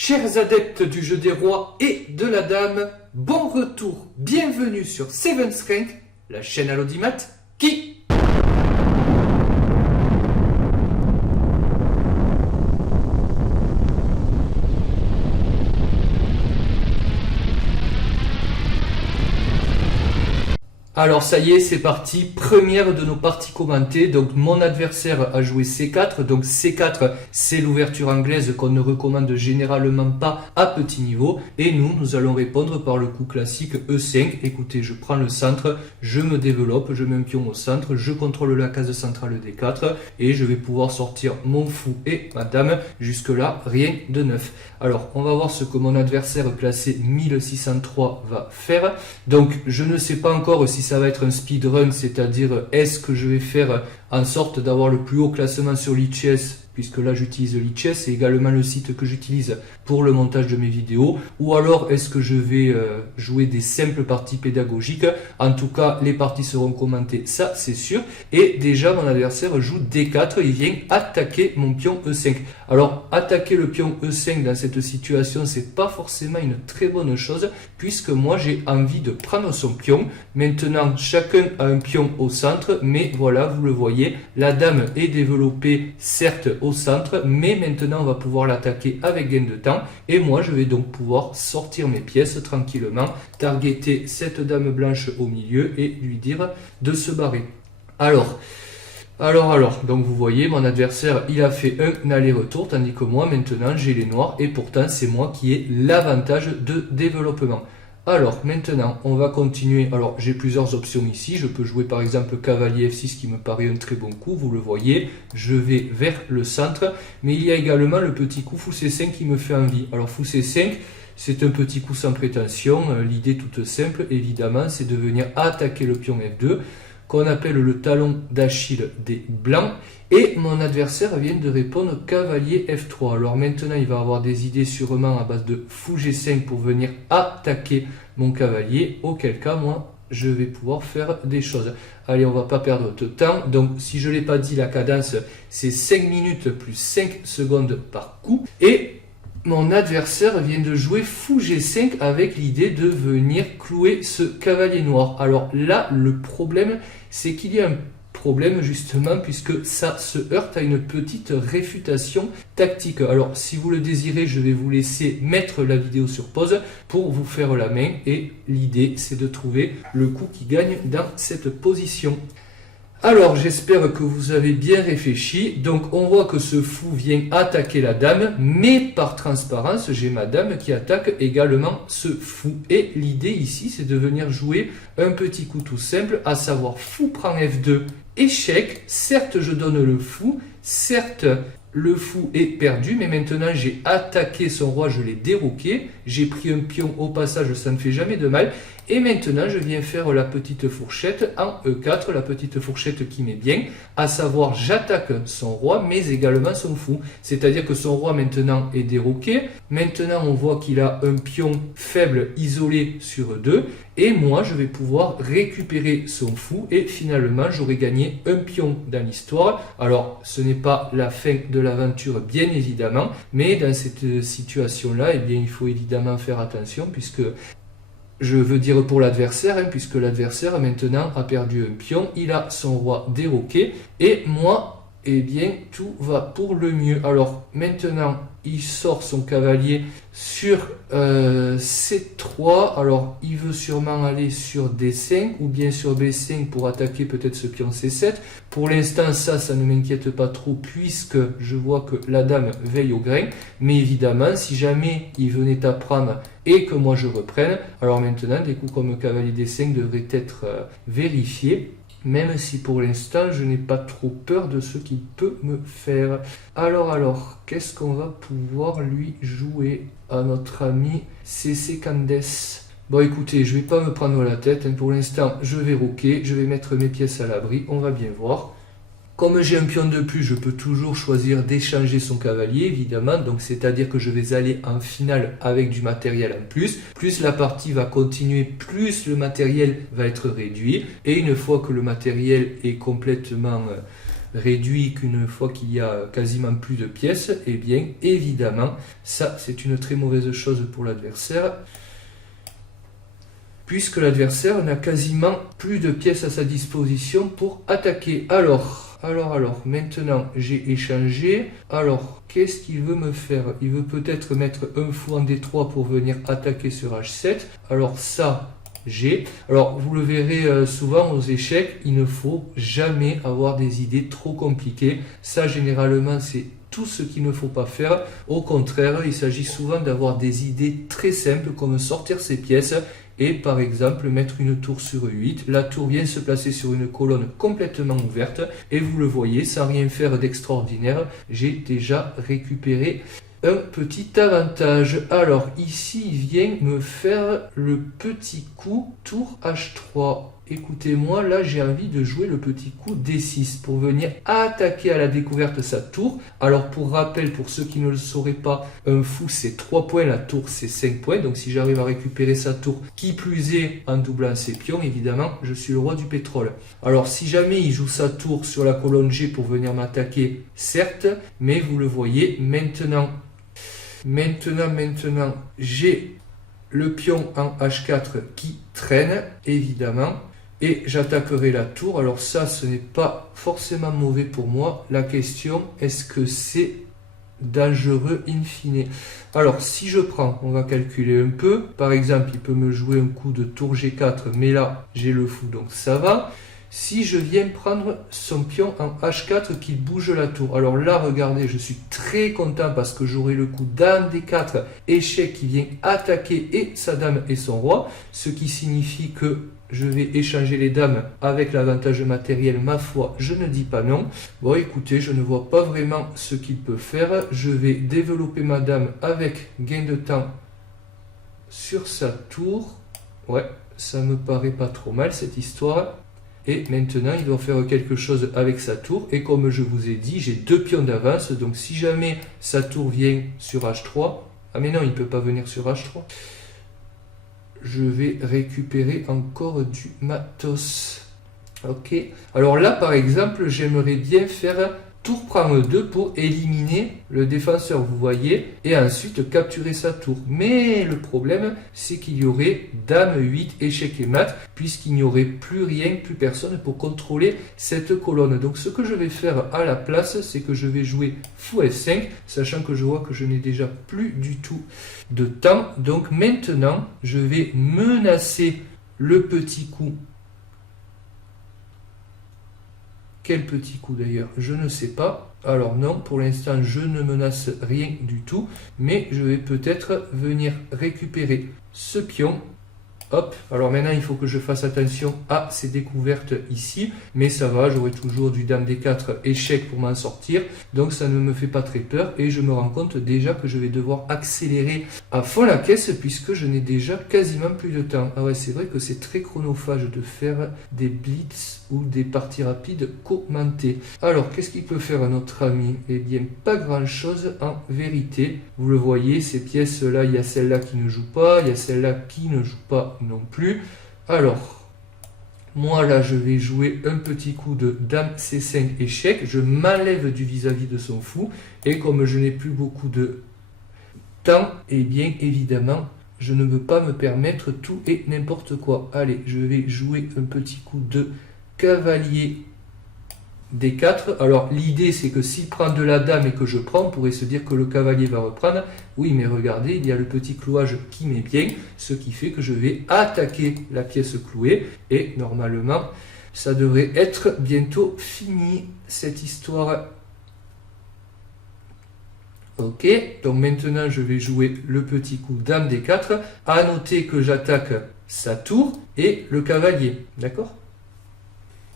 Chers adeptes du jeu des rois et de la dame, bon retour, bienvenue sur Seven's Rank, la chaîne à l'audimat qui... Alors ça y est, c'est parti, première de nos parties commentées. Donc mon adversaire a joué C4, donc C4 c'est l'ouverture anglaise qu'on ne recommande généralement pas à petit niveau. Et nous allons répondre par le coup classique E5. Écoutez, je prends le centre, je me développe, je mets un pion au centre, je contrôle la case centrale D4 et je vais pouvoir sortir mon fou et ma dame. Jusque là, rien de neuf. Alors on va voir ce que mon adversaire classé 1603 va faire. Donc je ne sais pas encore si ça va être un speedrun, c'est-à-dire est-ce que je vais faire en sorte d'avoir le plus haut classement sur Lichess, puisque là j'utilise Lichess, c'est également le site que j'utilise pour le montage de mes vidéos, ou alors est-ce que je vais jouer des simples parties pédagogiques. En tout cas, les parties seront commentées, ça c'est sûr. Et déjà mon adversaire joue D4, il vient attaquer mon pion E5. Alors attaquer le pion E5 dans cette situation, c'est pas forcément une très bonne chose, puisque moi j'ai envie de prendre son pion. Maintenant chacun a un pion au centre, mais voilà, vous le voyez, la dame est développée certes au centre, mais maintenant on va pouvoir l'attaquer avec gain de temps. Et moi je vais donc pouvoir sortir mes pièces tranquillement, targeter cette dame blanche au milieu et lui dire de se barrer. Alors, donc vous voyez, mon adversaire il a fait un aller-retour, tandis que moi maintenant j'ai les noirs et pourtant c'est moi qui ai l'avantage de développement. Alors maintenant on va continuer. Alors j'ai plusieurs options ici, je peux jouer par exemple cavalier F6 qui me paraît un très bon coup, vous le voyez, je vais vers le centre, mais il y a également le petit coup fou C5 qui me fait envie. Alors fou C5, c'est un petit coup sans prétention, l'idée toute simple évidemment c'est de venir attaquer le pion F2, qu'on appelle le talon d'Achille des blancs, et mon adversaire vient de répondre cavalier F3. Alors maintenant il va avoir des idées sûrement à base de fou G5 pour venir attaquer mon cavalier, auquel cas moi je vais pouvoir faire des choses. Allez, on va pas perdre de temps. Donc si je ne l'ai pas dit, la cadence c'est 5 minutes plus 5 secondes par coup, et mon adversaire vient de jouer fou G5 avec l'idée de venir clouer ce cavalier noir. Alors là, le problème, c'est qu'il y a un problème justement puisque ça se heurte à une petite réfutation tactique. Alors si vous le désirez, je vais vous laisser mettre la vidéo sur pause pour vous faire la main. Et l'idée, c'est de trouver le coup qui gagne dans cette position. Alors j'espère que vous avez bien réfléchi. Donc on voit que ce fou vient attaquer la dame, mais par transparence j'ai ma dame qui attaque également ce fou. Et l'idée ici c'est de venir jouer un petit coup tout simple, à savoir fou prend F2, échec. Certes je donne le fou, certes le fou est perdu, mais maintenant j'ai attaqué son roi, je l'ai déroqué, j'ai pris un pion au passage, ça ne fait jamais de mal. Et maintenant, je viens faire la petite fourchette en E4, la petite fourchette qui m'est bien, à savoir j'attaque son roi, mais également son fou. C'est-à-dire que son roi maintenant est déroqué. Maintenant, on voit qu'il a un pion faible isolé sur 2. Et moi, je vais pouvoir récupérer son fou et finalement, j'aurai gagné un pion dans l'histoire. Alors, ce n'est pas la fin de l'aventure, bien évidemment, mais dans cette situation-là, eh bien, il faut évidemment faire attention puisque... Je veux dire pour l'adversaire, puisque l'adversaire maintenant a perdu un pion, il a son roi déroqué, et moi, eh bien, tout va pour le mieux. Alors maintenant, il sort son cavalier sur C3, alors il veut sûrement aller sur D5, ou bien sur B5 pour attaquer peut-être ce pion C7. Pour l'instant, ça ne m'inquiète pas trop, puisque je vois que la dame veille au grain, mais évidemment, si jamais il venait à prendre et que moi je reprenne, alors maintenant des coups comme cavalier D5 devraient être vérifiés, même si pour l'instant je n'ai pas trop peur de ce qu'il peut me faire. Alors, qu'est-ce qu'on va pouvoir lui jouer à notre ami CC Candes? Bon écoutez, je vais pas me prendre la tête, pour l'instant je vais roquer, je vais mettre mes pièces à l'abri, on va bien voir. Comme j'ai un pion de plus, je peux toujours choisir d'échanger son cavalier, évidemment. Donc, c'est-à-dire que je vais aller en finale avec du matériel en plus. Plus la partie va continuer, plus le matériel va être réduit. Et une fois que le matériel est complètement réduit qu'une fois qu'il y a quasiment plus de pièces, eh bien évidemment, ça c'est une très mauvaise chose pour l'adversaire, puisque l'adversaire n'a quasiment plus de pièces à sa disposition pour attaquer. Alors, maintenant j'ai échangé. Alors, qu'est-ce qu'il veut me faire? Il veut peut-être mettre un fou en D3 pour venir attaquer sur H7. Alors ça, j'ai. Alors, vous le verrez souvent aux échecs, il ne faut jamais avoir des idées trop compliquées. Ça, généralement, c'est tout ce qu'il ne faut pas faire. Au contraire, il s'agit souvent d'avoir des idées très simples, comme sortir ses pièces et par exemple mettre une tour sur E8. La tour vient se placer sur une colonne complètement ouverte et vous le voyez, sans rien faire d'extraordinaire, j'ai déjà récupéré un petit avantage. Alors ici, il vient me faire le petit coup tour H3. Écoutez-moi, là j'ai envie de jouer le petit coup D6 pour venir attaquer à la découverte sa tour. Alors pour rappel, pour ceux qui ne le sauraient pas, un fou c'est 3 points, la tour c'est 5 points. Donc si j'arrive à récupérer sa tour, qui plus est en doublant ses pions, évidemment, je suis le roi du pétrole. Alors si jamais il joue sa tour sur la colonne G pour venir m'attaquer, certes, mais vous le voyez, maintenant j'ai le pion en H4 qui traîne, évidemment. Et j'attaquerai la tour. Alors ça, ce n'est pas forcément mauvais pour moi. La question, est-ce que c'est dangereux in fine? Alors, si je prends, on va calculer un peu. Par exemple, il peut me jouer un coup de tour G4, mais là, j'ai le fou, donc ça va. Si je viens prendre son pion en H4 qu'il bouge la tour. Alors là, regardez, je suis très content parce que j'aurai le coup dame D4, échec qui vient attaquer et sa dame et son roi. Ce qui signifie que je vais échanger les dames avec l'avantage matériel, ma foi, je ne dis pas non. Bon, écoutez, je ne vois pas vraiment ce qu'il peut faire. Je vais développer ma dame avec gain de temps sur sa tour. Ouais, ça me paraît pas trop mal cette histoire. Et maintenant, il doit faire quelque chose avec sa tour. Et comme je vous ai dit, j'ai 2 pions d'avance. Donc si jamais sa tour vient sur H3... Ah mais non, il ne peut pas venir sur H3. Je vais récupérer encore du matos. Ok. Alors là, par exemple, j'aimerais bien faire tour prend E2 pour éliminer le défenseur, vous voyez, et ensuite capturer sa tour. Mais le problème, c'est qu'il y aurait dame 8, échec et mat, puisqu'il n'y aurait plus rien, plus personne pour contrôler cette colonne. Donc ce que je vais faire à la place, c'est que je vais jouer fou F5, sachant que je vois que je n'ai déjà plus du tout de temps. Donc maintenant, je vais menacer le petit coup. Quel petit coup d'ailleurs? Je ne sais pas. Alors non, pour l'instant, je ne menace rien du tout. Mais je vais peut-être venir récupérer ce pion. Hop, alors maintenant il faut que je fasse attention à ces découvertes ici, mais ça va, j'aurai toujours du dame D4 échec pour m'en sortir, donc ça ne me fait pas très peur et je me rends compte déjà que je vais devoir accélérer à fond la caisse puisque je n'ai déjà quasiment plus de temps. Ah ouais, c'est vrai que c'est très chronophage de faire des blitz ou des parties rapides commentées. Alors, qu'est-ce qu'il peut faire notre ami? Eh bien, pas grand-chose en vérité. Vous le voyez, ces pièces-là, il y a celle-là qui ne joue pas, il y a celle-là qui ne joue pas non plus. Alors, moi là, je vais jouer un petit coup de dame C5 échec. Je m'enlève du vis-à-vis de son fou. Et comme je n'ai plus beaucoup de temps, eh bien, évidemment, je ne veux pas me permettre tout et n'importe quoi. Allez, je vais jouer un petit coup de cavalier D4. Alors l'idée c'est que s'il prend de la dame et que je prends, on pourrait se dire que le cavalier va reprendre. Oui, mais regardez, il y a le petit clouage qui met bien, ce qui fait que je vais attaquer la pièce clouée et normalement ça devrait être bientôt fini cette histoire. Ok, donc maintenant je vais jouer le petit coup dame D4. À noter que j'attaque sa tour et le cavalier, d'accord?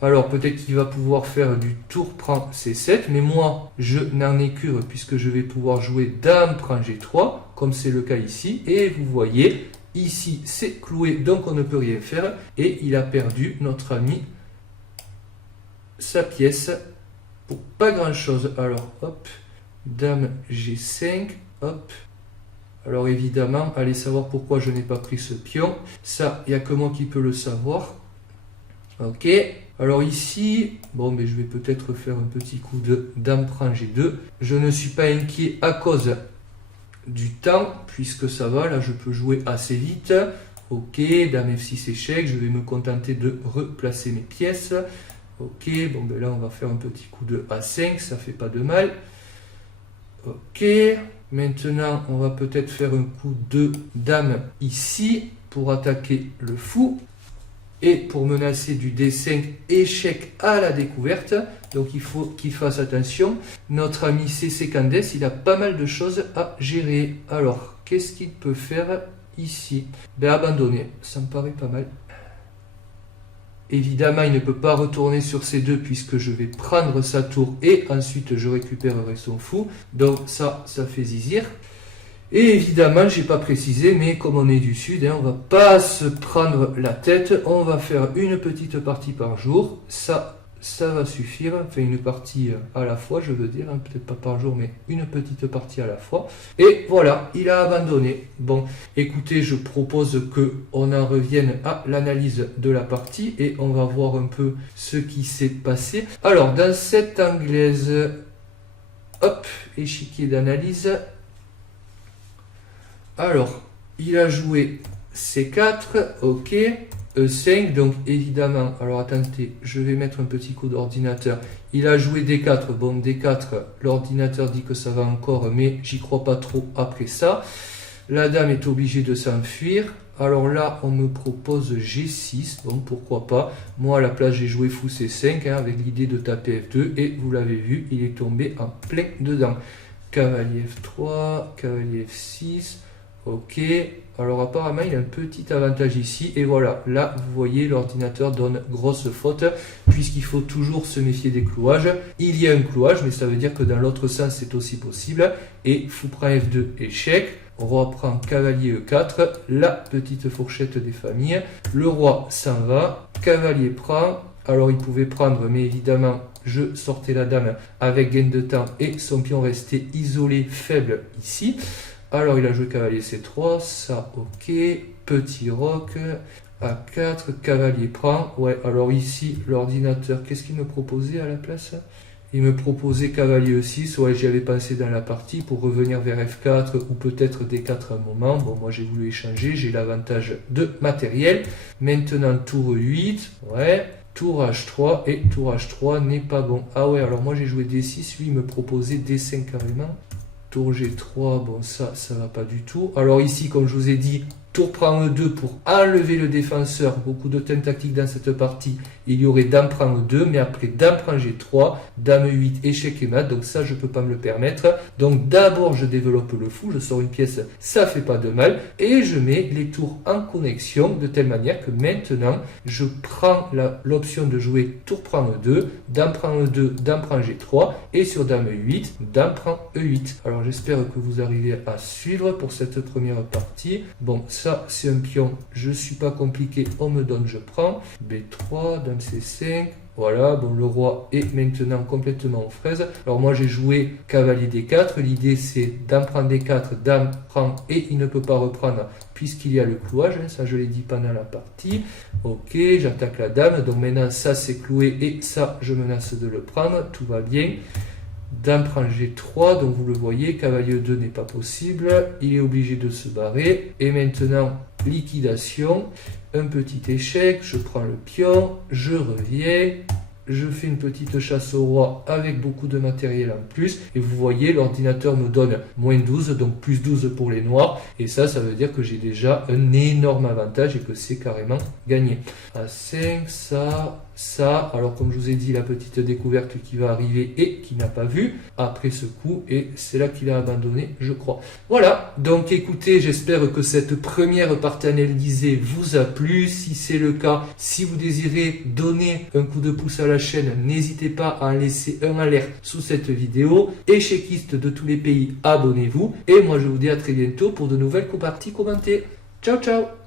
Alors peut-être qu'il va pouvoir faire du tour prend C7, mais moi je n'en ai cure puisque je vais pouvoir jouer dame prend G3, comme c'est le cas ici. Et vous voyez, ici c'est cloué, donc on ne peut rien faire. Et il a perdu, notre ami, sa pièce pour pas grand chose. Alors hop, dame G5, hop. Alors évidemment, allez savoir pourquoi je n'ai pas pris ce pion. Ça, il n'y a que moi qui peux le savoir. Ok. Alors ici, bon, mais je vais peut-être faire un petit coup de dame prend G2. Je ne suis pas inquiet à cause du temps, puisque ça va, là je peux jouer assez vite. Ok, dame F6 échec, je vais me contenter de replacer mes pièces. Ok, bon ben là on va faire un petit coup de A5, ça fait pas de mal. Ok, maintenant on va peut-être faire un coup de dame ici pour attaquer le fou. Et pour menacer du D5, échec à la découverte. Donc il faut qu'il fasse attention. Notre ami CC Candes, il a pas mal de choses à gérer. Alors, qu'est-ce qu'il peut faire ici? Ben, abandonner, ça me paraît pas mal. Évidemment, il ne peut pas retourner sur ces deux puisque je vais prendre sa tour et ensuite je récupérerai son fou. Donc ça fait zizir. Et évidemment, j'ai pas précisé, mais comme on est du sud, on va pas se prendre la tête. On va faire une petite partie par jour. Ça va suffire. Enfin, une partie à la fois, je veux dire. Peut-être pas par jour, mais une petite partie à la fois. Et voilà, il a abandonné. Bon, écoutez, je propose que on en revienne à l'analyse de la partie et on va voir un peu ce qui s'est passé. Alors, dans cette anglaise, hop, échiquier d'analyse. Alors, il a joué C4, ok, E5, donc évidemment, alors attendez, je vais mettre un petit coup d'ordinateur. Il a joué D4, bon D4, l'ordinateur dit que ça va encore, mais j'y crois pas trop après ça. La dame est obligée de s'enfuir. Alors là, on me propose G6, bon pourquoi pas. Moi à la place, j'ai joué fou C5 avec l'idée de taper F2 et vous l'avez vu, il est tombé en plein dedans. Cavalier F3, cavalier F6. Ok, alors apparemment il a un petit avantage ici et voilà, là vous voyez l'ordinateur donne grosse faute puisqu'il faut toujours se méfier des clouages. Il y a un clouage mais ça veut dire que dans l'autre sens c'est aussi possible et fou prend F2 échec, roi prend cavalier E4, la petite fourchette des familles, le roi s'en va, cavalier prend, alors il pouvait prendre mais évidemment je sortais la dame avec gain de temps et son pion restait isolé, faible ici. Alors il a joué cavalier C3, ça ok, petit roc, A4, cavalier prend. Ouais, alors ici l'ordinateur, qu'est-ce qu'il me proposait à la place? Il me proposait cavalier E6, ouais j'y avais pensé dans la partie pour revenir vers F4 ou peut-être D4 à un moment. Bon moi j'ai voulu échanger, j'ai l'avantage de matériel. Maintenant tour E8, ouais. Tour H3 et tour H3 n'est pas bon. Ah ouais, alors moi j'ai joué D6, lui il me proposait D5 carrément. Tour G3, bon ça va pas du tout. Alors ici, comme je vous ai dit, tour prend E2 pour enlever le défenseur. Beaucoup de thèmes tactiques dans cette partie. Il y aurait dame prend E2, mais après dame prend G3, dame E8, échec et mat. Donc ça, je peux pas me le permettre. Donc d'abord, je développe le fou. Je sors une pièce, ça fait pas de mal. Et je mets les tours en connexion de telle manière que maintenant, je prends l'option de jouer tour prend E2, dame prend E2, dame prend G3. Et sur dame E8, dame prend E8. Alors j'espère que vous arrivez à suivre pour cette première partie. Bon, ça c'est un pion, je suis pas compliqué, on me donne, je prends. B3, dame C5, voilà, bon le roi est maintenant complètement aux fraises. Alors moi j'ai joué cavalier D4, l'idée c'est dame prend D4, dame prend et il ne peut pas reprendre puisqu'il y a le clouage, hein, ça je l'ai dit pendant la partie. Ok, j'attaque la dame, donc maintenant ça c'est cloué et ça je menace de le prendre, tout va bien. Dame prend G3, donc vous le voyez, cavalier 2 n'est pas possible, il est obligé de se barrer. Et maintenant, liquidation, un petit échec, je prends le pion, je reviens, je fais une petite chasse au roi avec beaucoup de matériel en plus. Et vous voyez, l'ordinateur me donne moins 12, donc plus 12 pour les noirs. Et ça veut dire que j'ai déjà un énorme avantage et que c'est carrément gagné. A5, ça, alors comme je vous ai dit, la petite découverte qui va arriver et qui n'a pas vu après ce coup, et c'est là qu'il a abandonné, je crois. Voilà, donc écoutez, j'espère que cette première partie analysée vous a plu. Si c'est le cas, si vous désirez donner un coup de pouce à la chaîne, n'hésitez pas à laisser un alerte sous cette vidéo. Échequistes de tous les pays, abonnez-vous. Et moi je vous dis à très bientôt pour de nouvelles parties commentées. Ciao ciao.